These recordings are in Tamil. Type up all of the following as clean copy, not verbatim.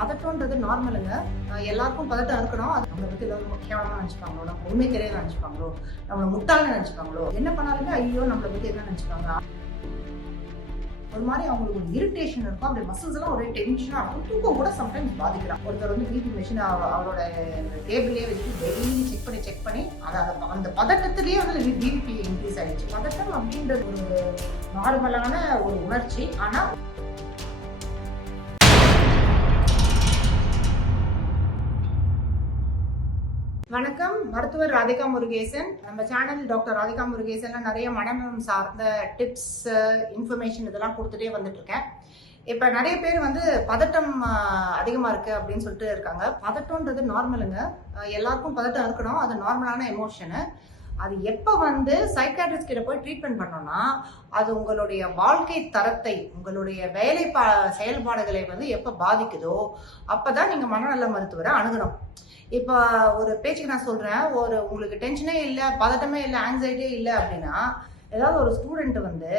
பதட்டம்ன்றது நார்மலுங்க. எல்லாருக்கும் பதட்டம் இருக்கணும். அது நம்மளை பத்தி ஏதாவது முக்கியமா நினைச்சுப்பாங்களோ, நம்ம உண்மை தெரியாத நினைச்சுப்பாங்களோ, நம்மளை முட்டாள்னு நினைச்சுப்பாங்களோ, என்ன பண்ணாலுமே ஐயோ நம்மளை பத்தி என்ன நினைச்சுப்பாங்க, ஒரு மாதிரி அவங்களுக்கு ஒரு இரிட்டேஷன் இருக்கும். அப்படி மசில்ஸ் எல்லாம் ஒரே டென்ஷனா இருக்கும். தூக்கம் கூட சம்டைம்ஸ் பாதிக்கிறான். ஒருத்தர் வந்து பிபி மிஷின் அவரோட டேபிளே வச்சு டெய்லி செக் பண்ணி அந்த பதட்டத்திலேயே வந்து பிபி இன்க்ரீஸ் ஆயிடுச்சு. பதட்டம் அப்படின்றது ஒரு நார்மலான ஒரு உணர்ச்சி. ஆனா வணக்கம், மருத்துவர் ராதிகா முருகேசன். நம்ம சேனல் டாக்டர் ராதிகா முருகேசன்ல நிறைய மனநலம் சார்ந்த டிப்ஸ், இன்ஃபர்மேஷன் இதெல்லாம் கொடுத்துட்டே வந்துட்டு இருக்கேன். இப்ப நிறைய பேர் வந்து பதட்டம் அதிகமா இருக்கு அப்படின்னு சொல்லிட்டு இருக்காங்க. பதட்டம்ன்றது நார்மலுங்க. எல்லாருக்கும் பதட்டம் இருக்கணும். அது நார்மலான எமோஷனு. அது எப்ப வந்து சைக்காட்ரிஸ்ட் கிட்ட போய் ட்ரீட்மெண்ட் பண்ணோம்னா, அது உங்களுடைய வாழ்க்கை தரத்தை, உங்களுடைய வேலை செயல்பாடுகளை வந்து எப்ப பாதிக்குதோ அப்பதான் நீங்க மனநல மருத்துவரை அணுகணும். இப்போ ஒரு பேச்சுக்கு நான் சொல்றேன், உங்களுக்கு டென்ஷனே இல்லை, பதட்டமே இல்லை, ஆங்ஸைட்டியே இல்லை அப்படின்னா, ஏதாவது ஒரு ஸ்டூடெண்ட் வந்து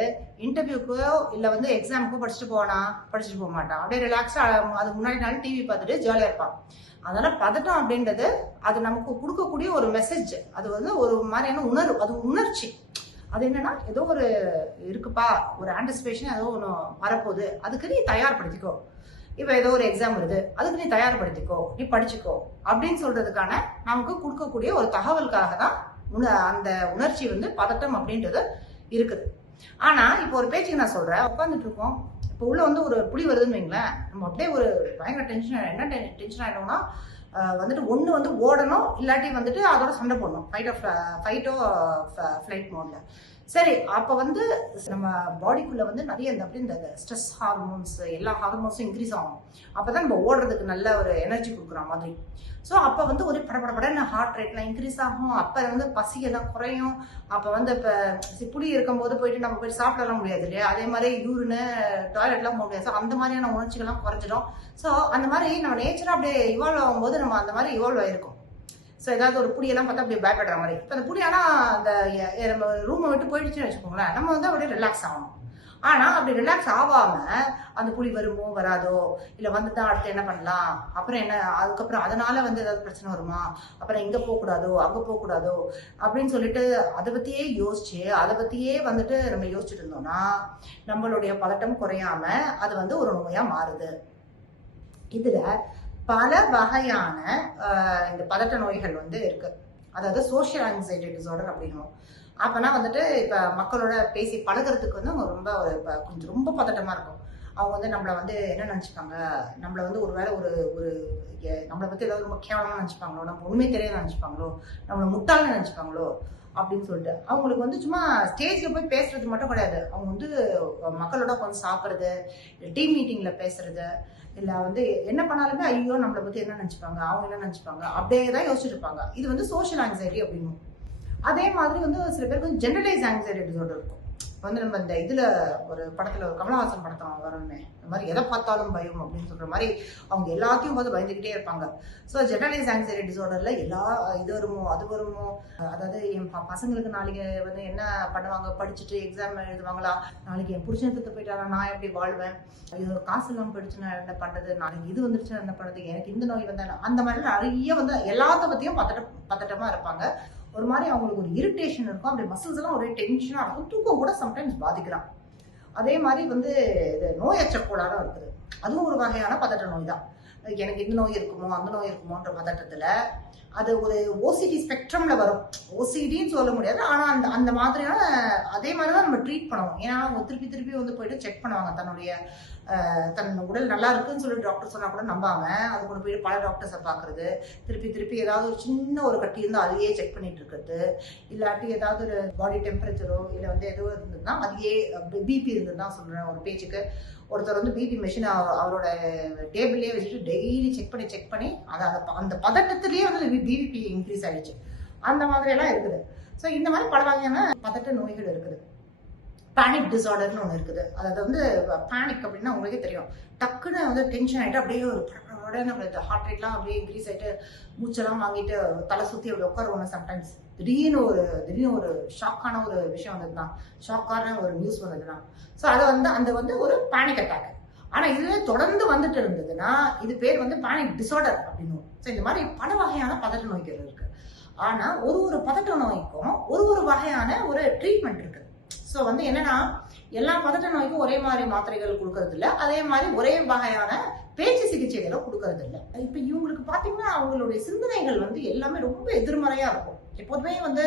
இன்டர்வியூக்கோ இல்லை வந்து எக்ஸாமுக்கோ படிச்சுட்டு போக மாட்டான். அப்படியே ரிலாக்ஸா அதுக்கு முன்னாடி நாள் டிவி பார்த்துட்டு ஜாலியா இருப்பான். அதனால பதட்டம் அப்படின்றது அது நமக்கு கொடுக்கக்கூடிய ஒரு மெசேஜ். அது வந்து ஒரு மாதிரியான உணர்வு, அது உணர்ச்சி. அது என்னன்னா, ஏதோ ஒரு இருக்குப்பா, ஒரு ஆன்டிசிபேஷன், ஏதோ ஒன்று வரப்போகுது, அதுக்கு நீ தயார்படுத்திக்கோ. இப்போ ஏதோ ஒரு எக்ஸாம் வருது, அதுக்கு நீ தயார்படுத்திக்கோ, நீ படிச்சுக்கோ அப்படின்னு சொல்றதுக்கான நமக்கு கொடுக்கக்கூடிய ஒரு தகவலுக்காக தான் அந்த உணர்ச்சி வந்து பதட்டம் அப்படின்றது இருக்குது. ஆனா இப்போ ஒரு பேச்சுக்கு நான் சொல்றேன், உட்காந்துட்டு இருக்கோம், இப்போ உள்ள வந்து ஒரு புலி வருதுன்னு வைங்களேன், நம்ம அப்படியே ஒரு பயங்கர டென்ஷன் ஆயிட்டோம்னா வந்துட்டு ஒன்று வந்து ஓடணும், இல்லாட்டி வந்துட்டு அதோட சண்டை போடணும், ஃபைட்டோ ஃப்ளைட் மோட்ல. சரி, அப்போ வந்து நம்ம பாடிக்குள்ள வந்து நிறைய இந்த ஸ்ட்ரெஸ் ஹார்மோன்ஸ், எல்லா ஹார்மோன்ஸும் இன்க்ரீஸ் ஆகும். அப்போதான் நம்ம ஓடுறதுக்கு நல்ல ஒரு எனர்ஜி கொடுக்குற மாதிரி. ஸோ அப்போ வந்து ஒரு படப்படன்னு ஹார்ட் ரேட்லாம் இன்க்ரீஸ் ஆகும். அப்போ வந்து பசியெல்லாம் குறையும். அப்போ வந்து இப்போ புளி இருக்கும்போது போயிட்டு நம்ம போயிட்டு சாப்பிடலாம் முடியாது இல்லையா, அதே மாதிரி யூரினு டாய்லெட்லாம் போக முடியாது. ஸோ அந்த மாதிரியான உணர்ச்சிகள்லாம் குறைஞ்சிடும். ஸோ அந்த மாதிரி நம்ம நேச்சராக அப்படியே இவால்வ் ஆகும்போது நம்ம அந்த மாதிரி இவால்வ் ஆகிருக்கும். ஸோ ஏதாவது ஒரு புடியெல்லாம் பார்த்தா அப்படியே பயப்படுற மாதிரி. இப்போ அந்த புடி ஆனால் நம்ம ரூமை விட்டு போயிடுச்சுன்னு வச்சுக்கோங்களேன், நம்ம வந்து அப்படியே ரிலாக்ஸ் ஆகணும். ஆனால் அப்படி ரிலாக்ஸ் ஆகாமல் அந்த புலி வருமோ வராதோ, இல்லை வந்து தான் அடுத்து என்ன பண்ணலாம், அப்புறம் என்ன, அதுக்கப்புறம் அதனால வந்து ஏதாவது பிரச்சனை வருமா, அப்புறம் இங்கே போகக்கூடாதோ அங்கே போகக்கூடாதோ அப்படின்னு சொல்லிட்டு அதை பற்றியே அதை பற்றியே வந்துட்டு நம்ம யோசிச்சுட்டு இருந்தோம்னா நம்மளுடைய பதட்டம் குறையாம அது வந்து ஒரு நோயாக மாறுது. இதில் பல வகையான இந்த பதட்ட நோய்கள் வந்து இருக்கு. அதாவது சோஷியல் ஆங்ஸைட்டி டிசார்டர் அப்படின்னும். அப்பனா வந்துட்டு இப்ப மக்களோட பேசி பழகிறதுக்கு வந்து அவங்க கொஞ்சம் ரொம்ப பதட்டமா இருக்கும். அவங்க வந்து நம்மளை வந்து என்ன நினைச்சுப்பாங்க, நம்மளை வந்து ஒருவேளை நம்மளை பத்தி ஏதாவது ரொம்ப கேவலமா நினைச்சுப்பாங்களோ, நம்ம உண்மை தெரியாத நினைச்சுப்பாங்களோ, நம்மளை முட்டாள்னு நினைச்சுப்பாங்களோ அப்படின்னு சொல்லிட்டு அவங்களுக்கு வந்து சும்மா ஸ்டேஜ்ல போய் பேசுறது மட்டும் கிடையாது. அவங்க வந்து மக்களோட உட்காந்து சாப்பிட்றது, டீம் மீட்டிங்ல பேசுறது, இல்ல வந்து என்ன பண்ணாலுமே ஐயோ நம்மளை பத்தி என்ன நினைச்சுப்பாங்க, அவங்க என்ன நினைச்சுப்பாங்க, அப்படியே தான் யோசிச்சுட்டு இருப்பாங்க. இது வந்து சோஷியல் ஆங்ஸைட்டி அப்படின்னு. அதே மாதிரி வந்து சில பேருக்கு வந்து ஜெனரலைஸ் ஆங்ஸைட்டி டிசார்டர் இருக்கும். வந்து நம்ம இந்த இதுல ஒரு படத்துல, ஒரு கமலஹாசன் படத்தை வரணுமே, இந்த மாதிரி எதை பார்த்தாலும் பயம் அப்படின்னு சொல்ற மாதிரி அவங்க எல்லாத்தையும் வந்து பயந்துகிட்டே இருப்பாங்க. ஸோ ஜெனரலைஸ் ஆங்ஸைட்டி டிசார்டர்ல இது வருமோ அது வருமோ, அதாவது என் பசங்களுக்கு நாளைக்கு வந்து என்ன பண்ணுவாங்க, படிச்சுட்டு எக்ஸாம் எழுதுவாங்களா, நாளைக்கு என் புருஷனத்தை போயிட்டாரா, நான் எப்படி வாழ்வேன், ஐயோ காசு இல்லாமல் போயிடுச்சு நான் என்ன பண்றது, நாளைக்கு இது வந்துருச்சுன்னா என்ன பண்றது, எனக்கு இந்த நோய் வந்தா, அந்த மாதிரி நிறைய வந்து எல்லாத்த பத்தியும் பதட்டமா இருப்பாங்க. ஒரு மாதிரி அவங்களுக்கு ஒரு இரிட்டேஷன் இருக்கும். அப்படி மசில்ஸ் எல்லாம் ஒரே டென்ஷனா இருக்கும். தூக்கம் கூட சம்டைம்ஸ் பாதிக்கிறான். அதே மாதிரி வந்து இது நோயற்ற கோளாறும் இருக்குது. அதுவும் ஒரு வகையான பதட்ட நோய் தான். எனக்கு இந்த நோய் இருக்குமோ அந்த நோய் இருக்குமோன்ற பதட்டத்துல அது ஒரு ஓசிடி ஸ்பெக்ட்ரம்ல வரும். ஓசிடின்னு சொல்ல முடியாது, ஆனா அந்த மாதிரியான அதே மாதிரிதான் நம்ம ட்ரீட் பண்ணுவோம். ஏன்னா அவங்க திருப்பி வந்து போயிட்டு செக் பண்ணுவாங்க. தன் உடல் நல்லா இருக்குன்னு சொல்லி டாக்டர் சொன்னா கூட நம்பாம அது கொண்டு போயிட்டு பல டாக்டர்ஸை பாக்குறது, திருப்பி ஏதாவது ஒரு சின்ன ஒரு கட்டி இருந்தா அதையே செக் பண்ணிட்டு இருக்கிறது, இல்லாட்டி ஏதாவது ஒரு பாடி டெம்பரேச்சரோ இல்லை வந்து ஏதோ இருந்ததுன்னா அதையே, பிபி இருந்ததுன்னா சொல்றேன் ஒரு பேச்சுக்கு, ஒருத்தர் வந்து பிபி மிஷின் அவரோட டேபிள்லயே வச்சுட்டு டெய்லி செக் பண்ணி அந்த பதட்டத்திலேயே வந்து பிபி இன்க்ரீஸ் ஆயிடுச்சு. அந்த மாதிரி எல்லாம் இருக்குது. ஸோ இந்த மாதிரி பல வகையான பதட்ட நோய்கள் இருக்குது. பேனிக் டிசார்டர்னு ஒன்று இருக்குது. அதாவது வந்து பேனிக் அப்படின்னா உங்களுக்கே தெரியும், டக்குன்னு வந்து டென்ஷன் ஆகிட்டு அப்படியே ஒரு நம்மளுக்கு ஹார்ட் ரேட்லாம் அப்படியே இன்க்ரீஸ் ஆகிட்டு மூச்செல்லாம் வாங்கிட்டு தலை சுற்றி அப்படி உட்காருவோம். சம்டைம்ஸ் திடீர்னு ஒரு ஷாக்கான ஒரு விஷயம் வந்ததுதான், ஷாக்கான ஒரு நியூஸ் வந்ததுதான். ஸோ அதை வந்து ஒரு பேனிக் அட்டாக். ஆனா இதுவே தொடர்ந்து வந்துட்டு இருந்ததுன்னா இது பேர் வந்து பேனிக் டிசார்டர் அப்படின்னு. ஸோ இந்த மாதிரி பல வகையான பதட்ட நோய்கள் இருக்கு. ஆனா ஒரு பதட்ட நோய்க்கும் ஒரு வகையான ஒரு ட்ரீட்மெண்ட் இருக்கு. ஸோ வந்து என்னன்னா எல்லா பதட்ட நோய்க்கும் ஒரே மாதிரி மாத்திரைகள் கொடுக்கறது இல்லை, அதே மாதிரி ஒரே வகையான பேச்சு சிகிச்சைகளை கொடுக்கறது இல்லை. இப்ப இவங்களுக்கு பாத்தீங்கன்னா அவங்களுடைய சிந்தனைகள் வந்து எல்லாமே ரொம்ப எதிர்மறையா இருக்கும். எப்போதுமே வந்து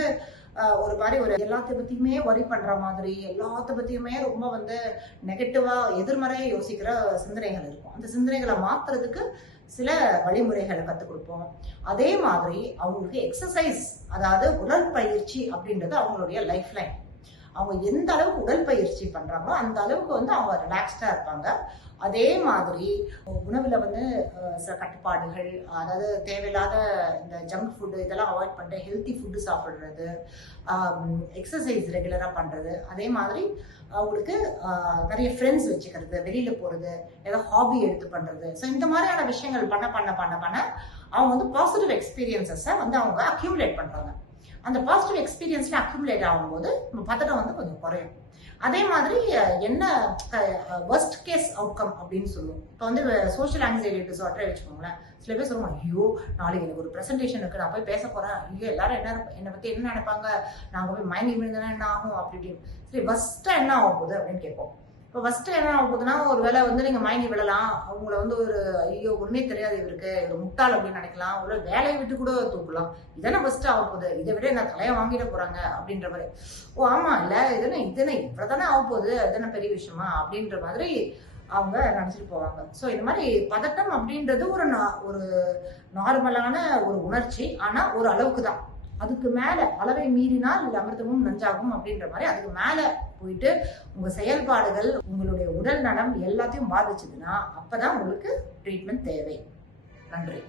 ஒரு மாதிரி ஒரு எல்லாத்த பத்தியுமே வரி பண்ற மாதிரி, எல்லாத்த பத்தியுமே ரொம்ப வந்து நெகட்டிவா எதிர்மறையா யோசிக்கிற சிந்தனைகள் இருக்கும். அந்த சிந்தனைகளை மாத்துறதுக்கு சில வழிமுறைகளை கற்றுக் கொடுப்போம். அதே மாதிரி அவங்களுக்கு எக்ஸசைஸ், அதாவது உடற்பயிற்சி அப்படின்றது அவங்களுடைய லைஃப் லைன். அவங்க எந்த அளவுக்கு உடற்பயிற்சி பண்றாங்களோ அந்த அளவுக்கு வந்து அவங்க ரிலாக்ஸ்டா இருப்பாங்க. அதே மாதிரி உணவுல வந்து சில கட்டுப்பாடுகள், அதாவது தேவையில்லாத இந்த ஜங்க் ஃபுட்டு இதெல்லாம் அவாய்ட் பண்ணிட்டு ஹெல்த்தி ஃபுட்டு சாப்பிடுறது, எக்ஸசைஸ் ரெகுலரா பண்றது, அதே மாதிரி அவங்களுக்கு நிறைய ஃப்ரெண்ட்ஸ் வச்சுக்கிறது, வெளியில போறது, ஏதாவது ஹாபி எடுத்து பண்றது. ஸோ இந்த மாதிரியான விஷயங்கள் பண்ண பண்ண பண்ண பண்ண அவங்க வந்து பாசிட்டிவ் எக்ஸ்பீரியன்சஸை வந்து அவங்க அக்யூமுலேட் பண்றாங்க. அந்த பாசிட்டிவ் எக்ஸ்பீரியன்ஸ்ல அக்யூமுலேட் ஆகும்போது நம்ம பதட்டம் வந்து கொஞ்சம் குறையும். அதே மாதிரி என்ன வர்ஸ்ட் கேஸ் அவுட்கம் அப்படின்னு சொல்லுவோம். இப்போ வந்து சோஷியல் ஆங்ஸைட்டி டிசார்டரே வச்சுக்கோங்களேன். சில பேர் சொல்லுவாங்க, ஐயோ நாளைக்கு எனக்கு ஒரு ப்ரெசன்டேஷன் இருக்கு, நான் போய் பேச போறேன், ஐயோ எல்லாரும் என்னை பத்தி என்ன நினைப்பாங்க, நாங்க போய் மயங்கி விழுந்தனா என்ன ஆகும் அப்படி இப்படின்னு. சரி, ஃபர்ஸ்டா என்ன ஆக போகுது அப்படின்னு கேட்போம். இப்போ ஃபர்ஸ்ட் என்ன ஆக போகுதுன்னா, ஒரு வேளை வந்து நீங்க மயங்கி விடலாம், அவங்கள வந்து ஒரு ஐயோ ஒண்ணுமே தெரியாது இவருக்கு, ஒரு முட்டாள் அப்படின்னு நினைக்கலாம், ஒரு வேலையை விட்டு கூட தூக்கலாம். இதெல்லாம் ஃபர்ஸ்ட் ஆக போகுது, இதை விட என்ன தலையை வாங்கிட போறாங்க அப்படின்ற மாதிரி. ஓ ஆமா இல்ல, இதுன்னு இவ்வளவுதானே ஆக போகுது, இதுதானே பெரிய விஷயமா அப்படின்ற மாதிரி அவங்க நினைச்சிட்டு போவாங்க. ஸோ இந்த மாதிரி பதட்டம் அப்படின்றது ஒரு நார்மலான ஒரு உணர்ச்சி, ஆனா ஒரு அளவுக்கு தான். அதுக்கு மேல அளவை மீறினால் அமிர்தமும் நஞ்சாகும் அப்படின்ற மாதிரி அதுக்கு மேல போயிட்டு உங்க செயல்பாடுகள், உங்களுடைய உடல் நலம் எல்லாத்தையும் பாதிச்சதுன்னா அப்பதான் உங்களுக்கு ட்ரீட்மெண்ட் தேவை. நன்றி.